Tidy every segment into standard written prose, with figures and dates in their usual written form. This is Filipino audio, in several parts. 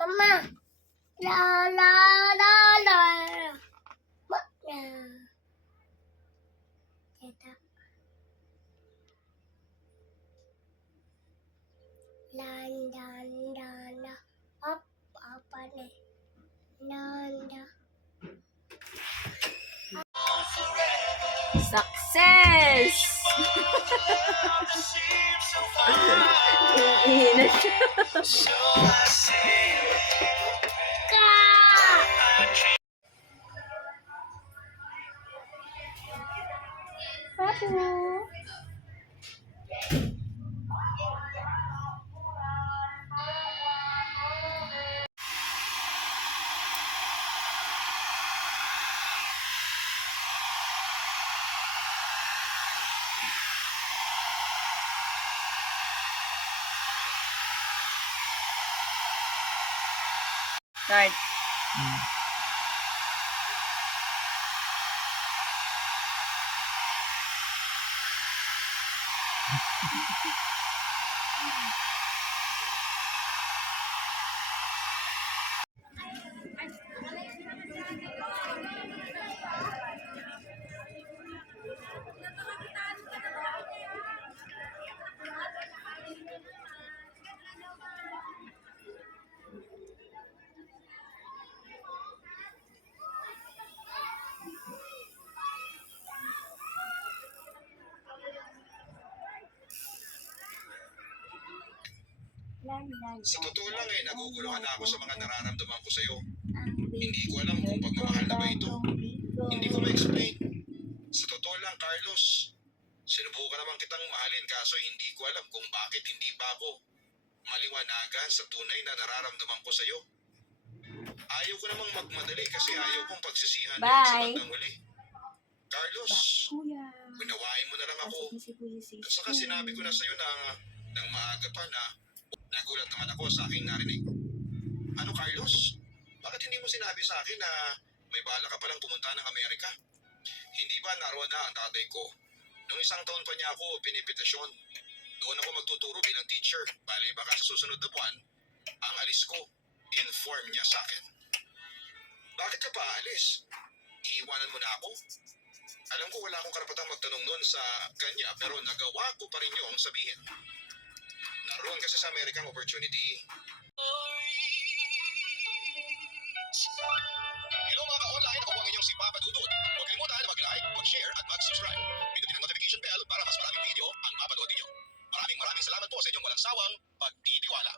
Mama, la la la la. Teta. Landa, up, ne. Landa. Success! Iihi na siya. Papu! Start. Sa totoo lang naguguluhan na ako sa mga nararamdaman ko sa'yo. Hindi ko alam kung pagmamahal na ba ito. Hindi ko ma-explain. Sa totoo lang, Carlos, sinubukan naman kitang mahalin kaso hindi ko alam kung bakit hindi pa ako maliwanagan sa tunay na nararamdaman ko sa'yo. Ayaw ko namang magmadali kasi ayaw kong pagsisihan yun sa bandang huli. Carlos, unawain mo na lang ako. At saka sinabi ko na sa'yo na nang maaga pa na nagulat naman ako sa aking narinig. Ano, Carlos? Bakit hindi mo sinabi sa akin na may bala ka palang pumunta ng Amerika? Hindi ba naroon na ang tatay ko? Noong 1 taon pa niya ako pinipetasyon. Doon ako magtuturo bilang teacher. Bali, baka sa susunod na buwan, ang alis ko, inform niya sa akin. Bakit ka pa alis? Iiwanan mo na ako? Alam ko wala akong karapatang magtanong noon sa kanya pero nagawa ko pa rin yung sabihin. Naroon kasi sa Amerikang opportunity. Hello mga ka-online, ako po ang inyong si Papa Dudut. Huwag kalimutan na mag-like, mag-share at mag-subscribe. Pindutin ang notification bell para mas maraming video ang mapanood ninyo. Maraming salamat po sa inyong walang sawang pagtitiwala.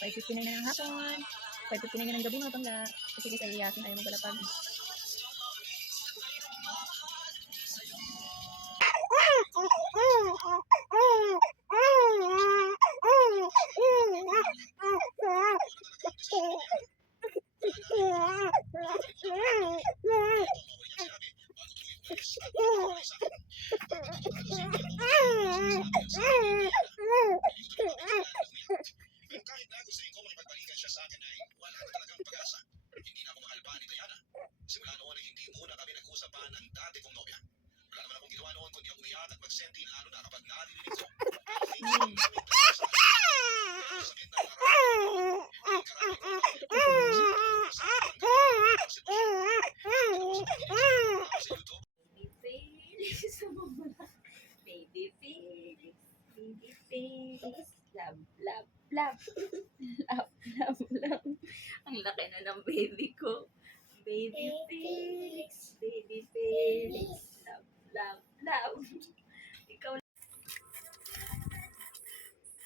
5:59 na ng hapon. 5:59 na ng gabi mga bangga. Kasi guys ay iyakin ayaw magbalapag. Pero kahit na gustuin ko makipagbalikan siya sa akin ay wala na talagang pag-asa. Hindi na ako mahal pa ni Diana. Simula noon ay hindi muna kami nag-usap pa ng dati kong nobya. Wala naman akong ginawa noon kundi ang umiyak at magsenti lalo na kapag narinig ko. Sakit na Baby Felix. Baby Felix. Love, love, love. Love, love, love. Ang laki na ng baby ko. Baby Felix. Baby Felix. Love, love, love. Ikaw.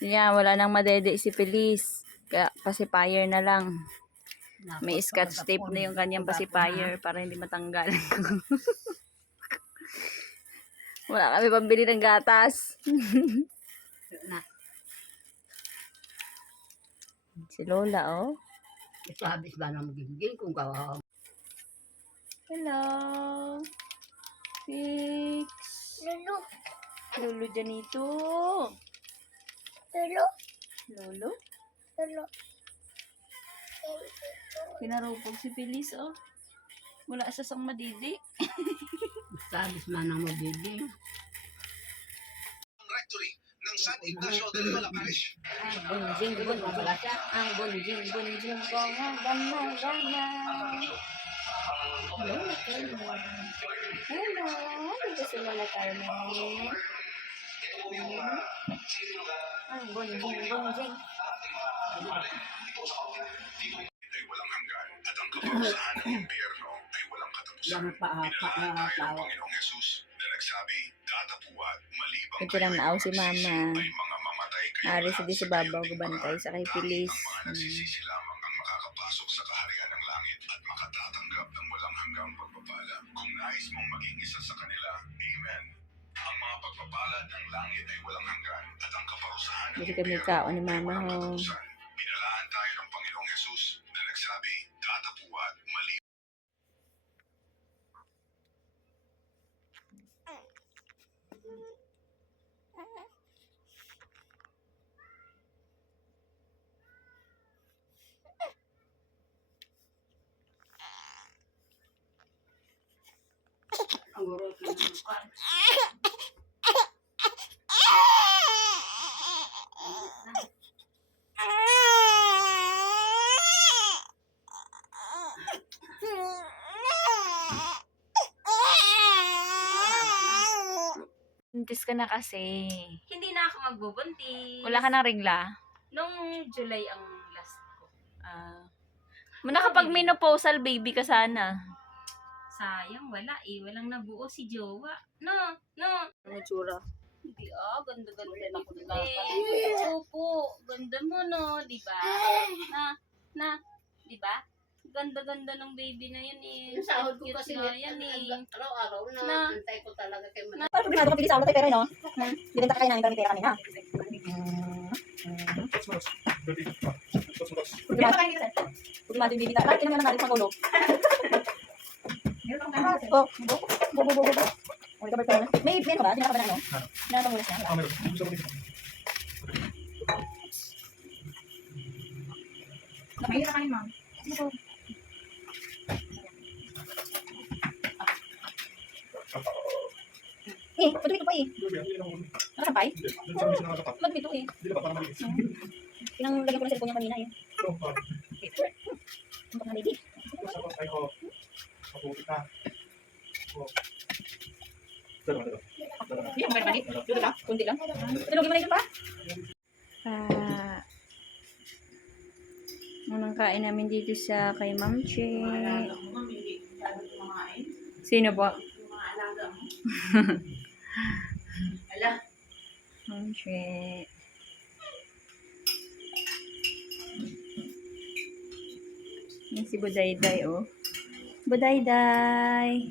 Yeah, wala nang madede si Feliz. Kaya pacifier na lang. May scotch tape na yung kanyang pacifier para hindi matanggal. Wala kami pambili ng gatas. Si Lola, oh. Sabis ba na magiging kung gawa? Hello. Fix. Lulu. Lolo Janito. Lulu. Lolo? Lulu. Pinarupog si Feliz, oh. Wala sa sang madidi. Sabis ba na magiging? ang rectory ng San Ignacio de Loyola Parish. Ang bunjing, bunjing. Ang bunjing, bunjing ko nga gana-gana. Lola Carmen. Hello. Dito si Lola Carmen. Ang bunjing, bunjing. Ay walang hanggan at ang kaparusahan ng impyerno ay walang katapusan. Yan Pinalalahan tayo ng tawa. Panginoong Jesus na nagsabi, datapuan, malibang Ito lang naaw si Mama. ay mga mamatay kayo Ari lahat sa di sa sa babaw kanyang gubantay sa kay Tanging Feliz. ang mga nagsisisi lamang ang makakapasok sa kaharian ng langit at makatatanggap ng walang hanggang pagpapala. Kung nais mong maging isa sa kanila, Amen. Ang mga pagpapala ng langit ay walang hanggan at ang kaparusahan ng Dito kami impyerno kao ni ay Mama, walang ho. katapusan. Pinalaan tayo ng Panginoong Jesus na nagsabi, datapuan, malibang Ang guro ko ng Buntis ka na kasi. Hindi na ako magbubuntis. Wala ka ng regla. Nung July ang last ko. Nakapag-menopausal baby ka sana. Sayang, wala eh. Walang nabuo si Jowa. No. Ano tsura? Hindi ganda-ganda na ko Opo, ganda mo no, di ba? Di ba? Ganda-ganda ng baby na yan eh. Yung sahod ko Cute kasi na yan eh. araw-araw Na. na antay ko talaga kay Manang. Parang pinado ka pili sa ulo tayo pero no? Dibenta ka kayo namin pero may pera kami na. Pagmado yung baby tayo. Bakit kinang natin sa ulo? Oh, bo. Uy, kabay ka na. May ka ba? Dinaka ba na ano? Nakapangulas na. Nakahira kayo, ma'am. Patuloy ito pa eh. Nakasampay? Madumi ito eh. Pinanglagyan ko ng cellphone niya kanina eh. Ang lady. Hindi ako balik. Dito lang. Kunti lang. Tulogin mo na ito pa. Unang kain namin dito sa kay Ma'am Che. Sino po? Ma'am Che. Yan si Budayday, oh. Budayday!